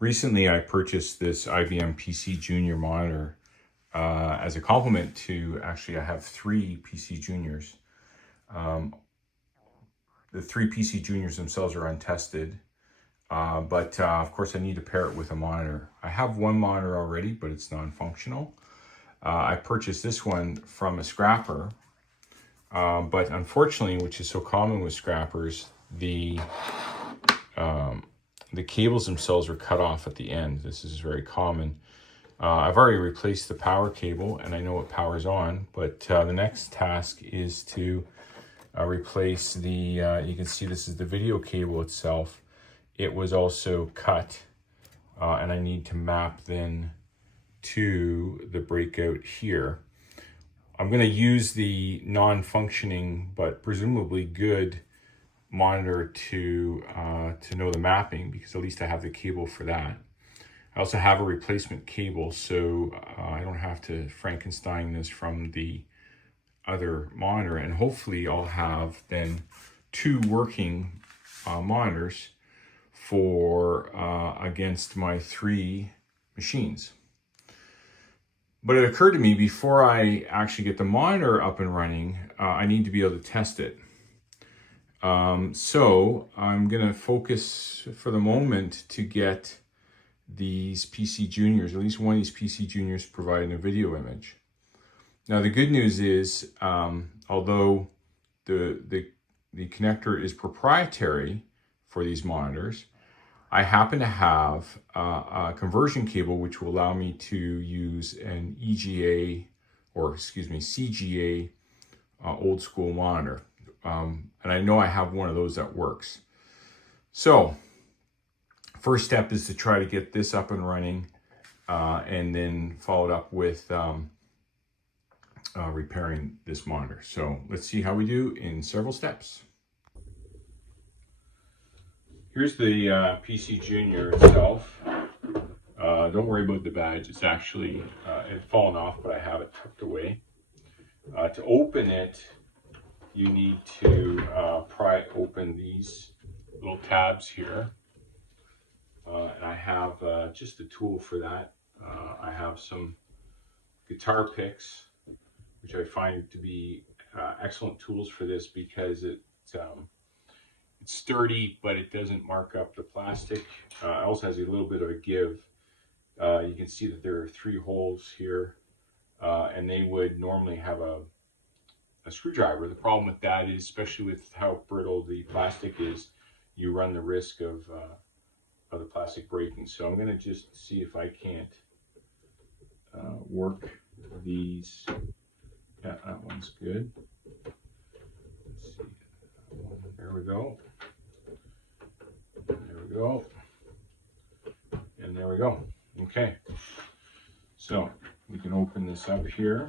Recently, I purchased this IBM PCjr monitor as a complement to, actually, I have three PCjrs. The three PCjrs themselves are untested, but of course I need to pair it with a monitor. I have one monitor already, but it's non-functional. I purchased this one from a scrapper, but unfortunately, which is so common with scrappers, the cables themselves are cut off at the end. This is very common. I've already replaced the power cable and I know what power's on, but the next task is to replace the, you can see this is the video cable itself. It was also cut and I need to map then to the breakout here. I'm going to use the non-functioning but presumably good monitor to know the mapping, because at least I have the cable for that. I also have a replacement cable, so I don't have to Frankenstein this from the other monitor, and hopefully I'll have then two working monitors for against my three machines. But it occurred to me, before I actually get the monitor up and running, I need to be able to test it. So I'm going to focus for the moment to get these PCjrs, at least one of these PCjrs, providing a video image. Now the good news is, although the connector is proprietary for these monitors, I happen to have a conversion cable which will allow me to use an CGA old school monitor. And I know I have one of those that works. So first step is to try to get this up and running, and then followed up with repairing this monitor. So let's see how we do in several steps. Here's the PCjr itself. Don't worry about the badge. It's actually it had fallen off, but I have it tucked away. To open it, you need to pry open these little tabs here. And I have just a tool for that. I have some guitar picks, which I find to be excellent tools for this, because it's sturdy, but it doesn't mark up the plastic. It also has a little bit of a give. You can see that there are three holes here, and they would normally have a screwdriver. The problem with that is, especially with how brittle the plastic is, you run the risk of the plastic breaking. So I'm going to just see if I can't work these. Yeah, that one's good. Let's see. There we go. There we go. And there we go. Okay. So we can open this up here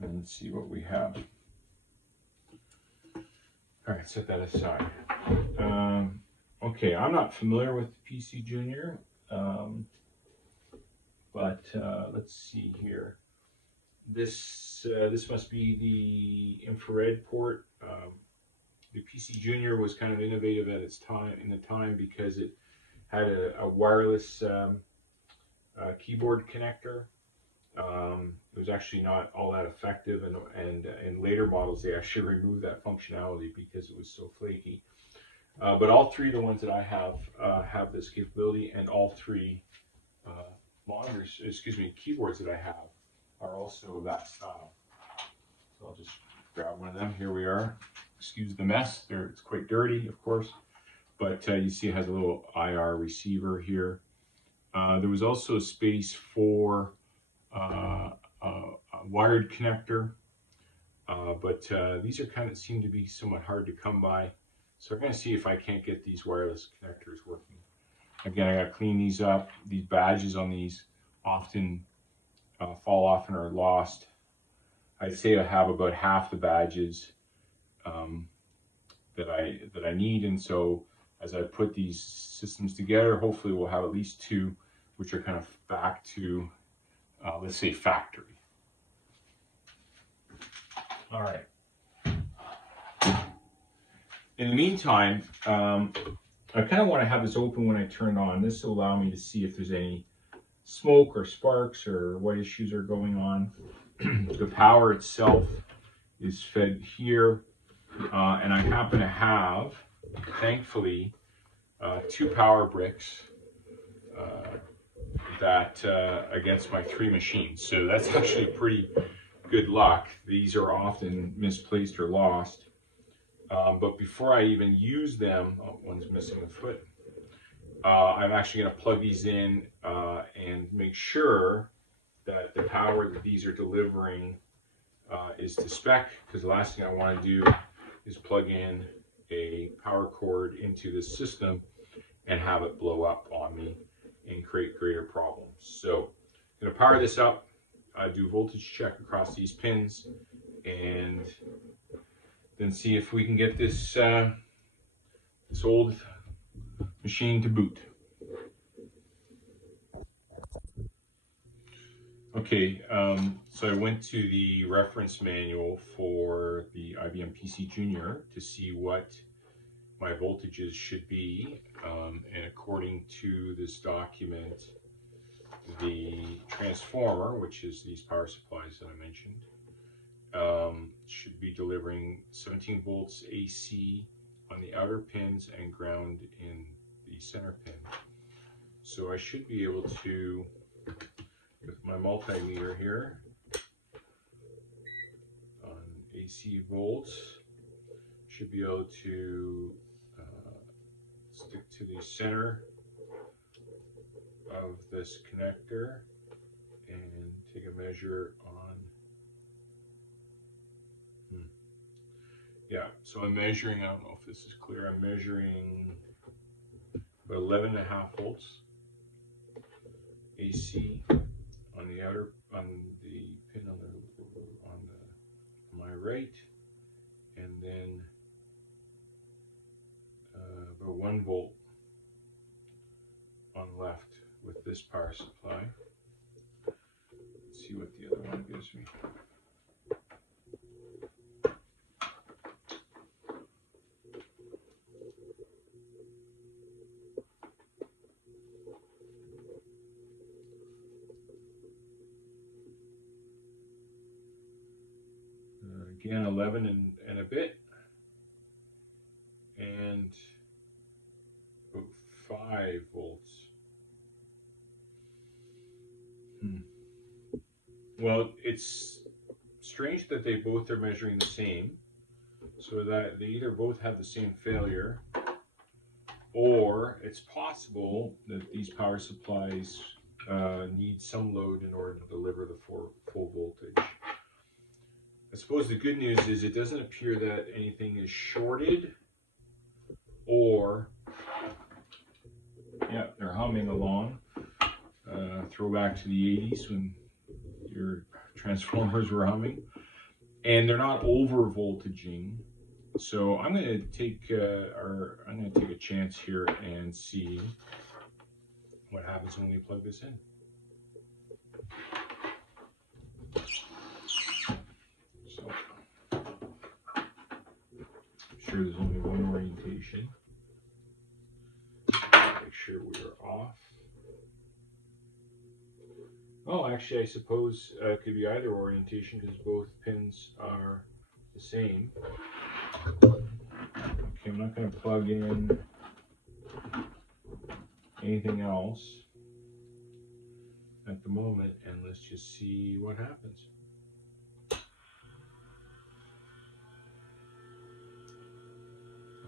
and see what we have. All right, set that aside. Okay, I'm not familiar with PCjr, but let's see here. This must be the infrared port. The PCjr was kind of innovative at its time, because it had a wireless keyboard connector. It was actually not all that effective, and in later models they actually removed that functionality because it was so flaky. But all three of the ones that I have this capability, and all three keyboards that I have are also that style. So I'll just grab one of them. Here we are. Excuse the mess. It's quite dirty, of course, but you see it has a little IR receiver here. There was also space for a wired connector, but these are seem to be somewhat hard to come by. So we're going to see if I can't get these wireless connectors working. Again, I got to clean these up. These badges on these often fall off and are lost. I'd say I have about half the badges that I need, and so as I put these systems together, hopefully we'll have at least two which are kind of back to let's say factory. All right. In the meantime, I kind of want to have this open when I turn it on. This will allow me to see if there's any smoke or sparks or what issues are going on. The power itself is fed here, and I happen to have, thankfully, 2 power bricks that against my 3 machines. So that's actually pretty good luck. These are often misplaced or lost. But before I even use them, oh, one's missing a foot. I'm actually going to plug these in and make sure that the power that these are delivering is to spec, because the last thing I want to do is plug in a power cord into this system and have it blow up on me and create greater problems. So I'm going to power this up, do voltage check across these pins, and then see if we can get this this old machine to boot. Okay, so I went to the reference manual for the IBM PCjr to see what my voltages should be, and according to this document, the transformer, which is these power supplies that I mentioned, should be delivering 17 volts AC on the outer pins and ground in the center pin. So I should be able to, with my multimeter here on AC volts, should be able to stick to the center of this connector and take a measure on, yeah, so I'm measuring, I don't know if this is clear, I'm measuring about 11.5 volts AC on the outer, on the pin on my right, and then about 1 volt on the left with this power supply. Let's see what the other one gives me. Again, 11 and a bit, and about 5 volts. Well, it's strange that they both are measuring the same, so that they either both have the same failure, or it's possible that these power supplies need some load in order to deliver the full voltage. I suppose the good news is it doesn't appear that anything is shorted, or, yeah, they're humming along. Throwback to the 80s when your transformers were humming, and they're not over voltaging. So I'm going to take a chance here and see what happens when we plug this in. So I'm sure there's only one orientation. Make sure we are off. Oh, actually, I suppose it could be either orientation because both pins are the same. Okay, I'm not going to plug in anything else at the moment, and let's just see what happens.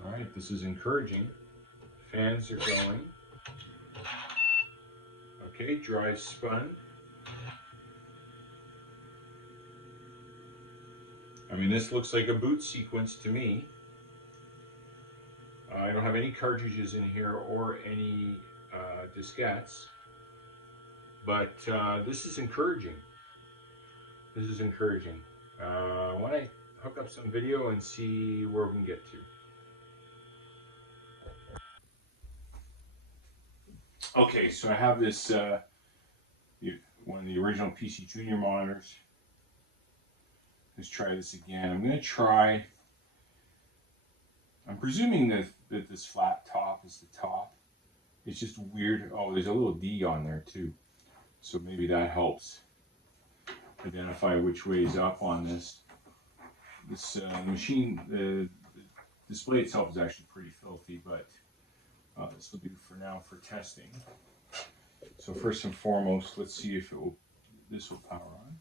All right, this is encouraging. Fans are going. Okay, drive spun. I mean, this looks like a boot sequence to me. I don't have any cartridges in here or any diskettes, but this is encouraging. This is encouraging. I want to hook up some video and see where we can get to. Okay, so I have this one of the original PCjr monitors. Let's try this again. I'm going to try. I'm presuming that this flat top is the It's just weird. Oh, there's a little D on there too. So maybe that helps identify which way is up on this. This machine, the display itself is actually pretty filthy, but this will do for now for testing. So first and foremost, let's see if this will power on.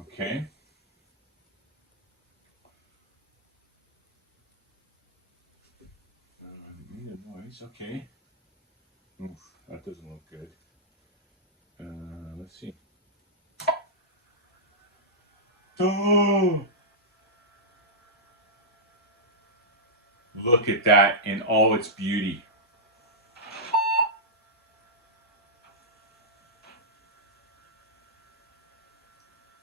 Okay. Made a noise. Okay. Oof, that doesn't look good. Let's see. Oh! Look at that in all its beauty.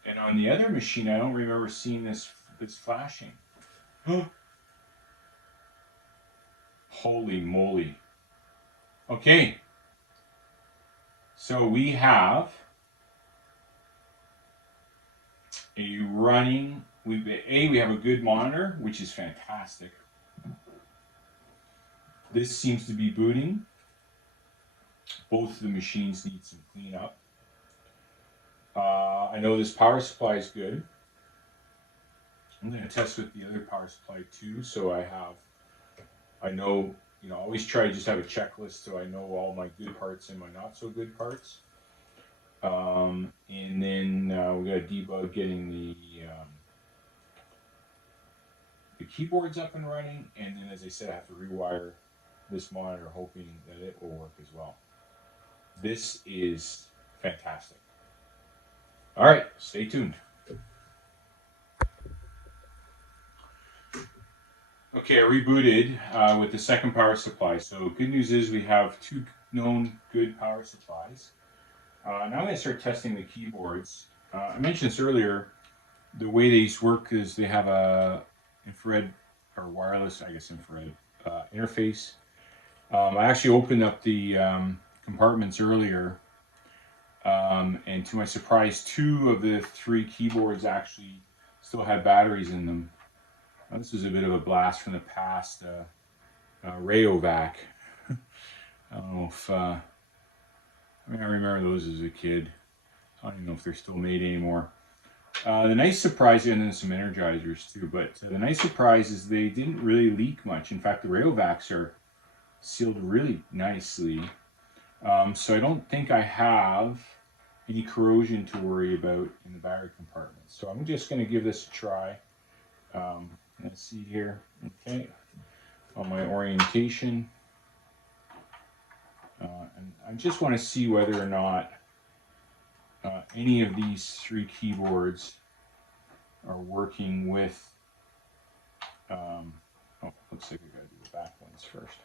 And on the other machine, I don't remember seeing this flashing. Holy moly. Okay. So we have a running, we have a good monitor, which is fantastic. This seems to be booting. Both of the machines need some cleanup. I know this power supply is good. I'm going to test with the other power supply too, so I know, I always try to just have a checklist so I know all my good parts and my not so good parts. And then we got to debug getting the keyboards up and running, and then as I said, I have to rewire this monitor, hoping that it will work as well. This is fantastic. All right, stay tuned. Okay, I rebooted with the second power supply. So good news is we have two known good power supplies. Now I'm going to start testing the keyboards. I mentioned this earlier. The way these work is they have a infrared or wireless, I guess infrared interface. I actually opened up the compartments earlier, and to my surprise, 2 of the 3 keyboards actually still had batteries in them. This was a bit of a blast from the past. Rayovac. I don't know if I remember those as a kid. I don't even know if they're still made anymore. The nice surprise, and then some Energizers too, but the nice surprise is they didn't really leak much. In fact, the Rayovacs are sealed really nicely. So I don't think I have any corrosion to worry about in the battery compartment. So I'm just going to give this a try. Let's see here. Okay, on my orientation. And I just want to see whether or not any of these 3 keyboards are working with, looks like we gotta do the back ones first.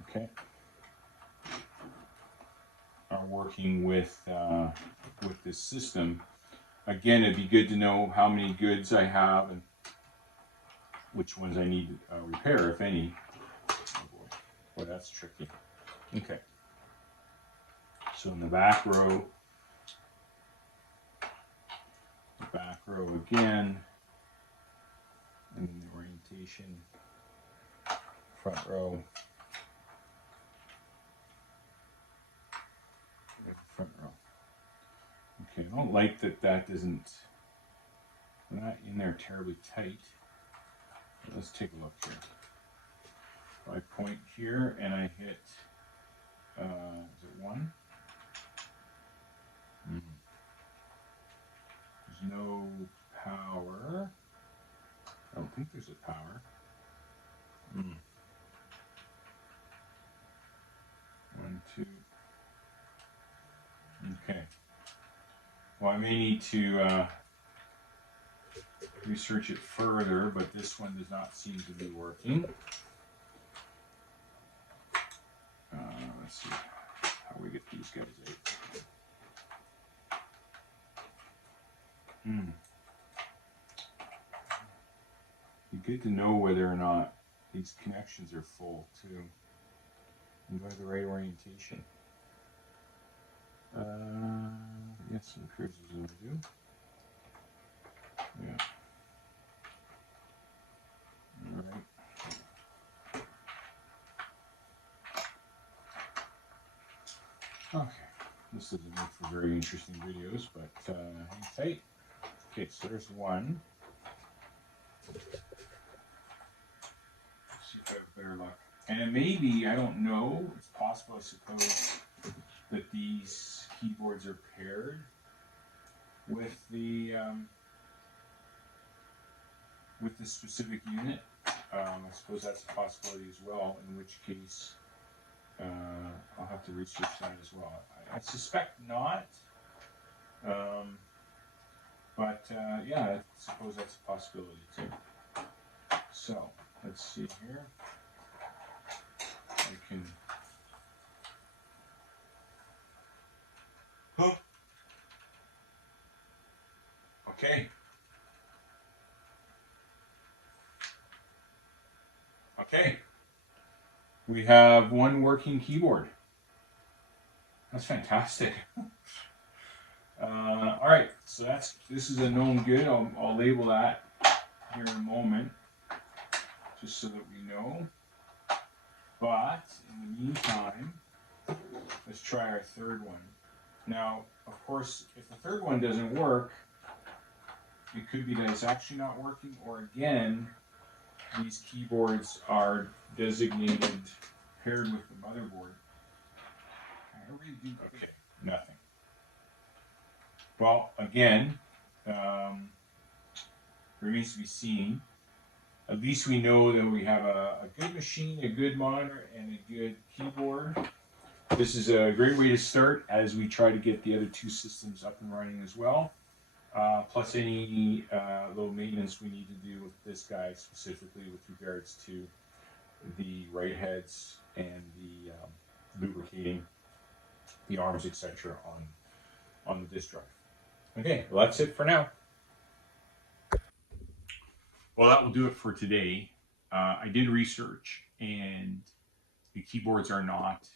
Okay. Are working with this system. Again, it'd be good to know how many goods I have and which ones I need to repair, if any. Oh boy. Boy, that's tricky. Okay. So in the back row again, and then the orientation, front row, front row. Okay, I don't like that isn't not in there terribly tight. Let's take a look here. If I point here and I hit, is it 1? There's no power. I don't think there's a power. 1, 2. Okay. Well, I may need to research it further, but this one does not seem to be working. Let's see how we get these guys out. Be good to know whether or not these connections are full too. And do I have the right orientation? Yes, it appears as though I do. Yeah. All right. Okay, this doesn't make for very interesting videos, but hang tight. Okay, so there's one. Let's see if I have better luck. And it may be, I don't know, it's possible, I suppose, that these keyboards are paired with the specific unit. I suppose that's a possibility as well, in which case I'll have to research that as well. I suspect not, but yeah, I suppose that's a possibility too. So let's see here. I can. Huh. Okay. Okay. We have one working keyboard. That's fantastic. All right, so this is a known good. I'll label that here in a moment, just so that we know. But in the meantime, let's try our third one. Now, of course, if the third one doesn't work, it could be that it's actually not working, or again, these keyboards are designated paired with the motherboard. I really do. Okay, nothing. Well, again, remains to be seen. At least we know that we have a good machine, a good monitor, and a good keyboard. This is a great way to start as we try to get the other two systems up and running as well. Plus any little maintenance we need to do with this guy specifically with regards to the right heads and the lubricating the arms, etc. on the disk drive. Okay, well that's it for now. Well, that will do it for today. I did research, and the keyboards are not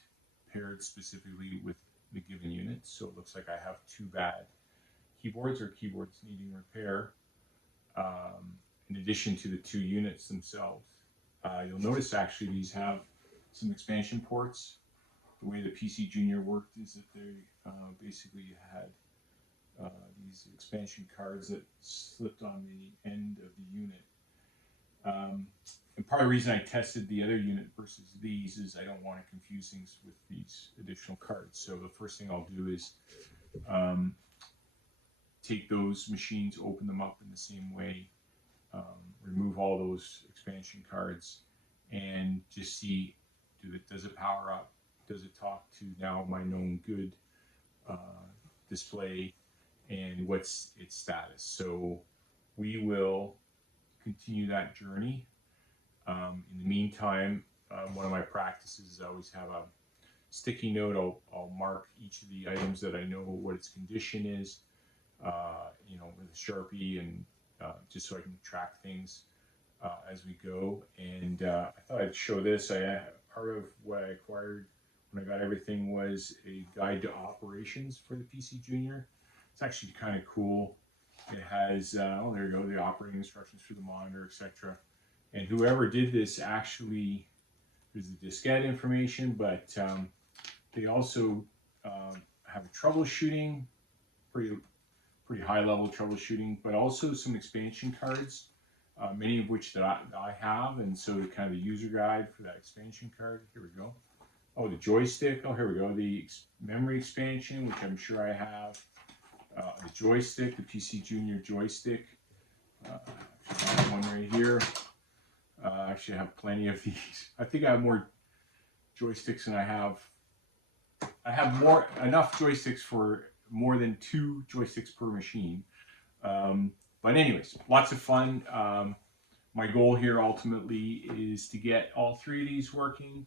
paired specifically with the given units, so it looks like I have two bad keyboards or keyboards needing repair, in addition to the two units themselves. You'll notice actually these have some expansion ports. The way the PCjr worked is that they basically had these expansion cards that slipped on the end of the unit. And part of the reason I tested the other unit versus these is I don't want to confuse things with these additional cards. So the first thing I'll do is take those machines, open them up in the same way, remove all those expansion cards, and just see, does it power up? Does it talk to now my known good display, and what's its status? So we will continue that journey. In the meantime, one of my practices is I always have a sticky note. I'll mark each of the items that I know what its condition is, with a Sharpie, and just so I can track things as we go. And I thought I'd show this. Part of what I acquired when I got everything was a guide to operations for the PCjr. It's actually kind of cool. It has, there you go, the operating instructions for the monitor, etc. And whoever did this actually, there's the diskette information, but they also have troubleshooting, pretty high level troubleshooting, but also some expansion cards, many of which that I have, and so the kind of the user guide for that expansion card. Here we go. Oh, the joystick. Oh, here we go. The memory expansion, which I'm sure I have. The joystick, the PCjr joystick. I have one right here. Actually, I have plenty of these. I think I have more joysticks than I have. I have enough joysticks for more than 2 joysticks per machine. But anyways, lots of fun. My goal here ultimately is to get all 3 of these working,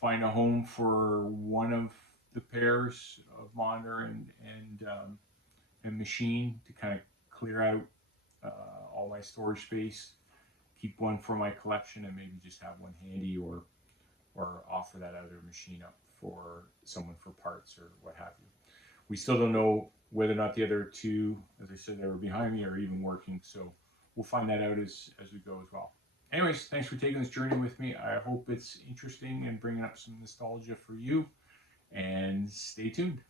find a home for one of the pairs of monitor and machine to kind of clear out all my storage space, keep one for my collection, and maybe just have one handy, or offer that other machine up for someone for parts or what have you. We still don't know whether or not the other 2, as I said, they were behind me, are even working, so we'll find that out as we go as well. Anyways, thanks for taking this journey with me. I hope it's interesting and bringing up some nostalgia for you. and stay tuned.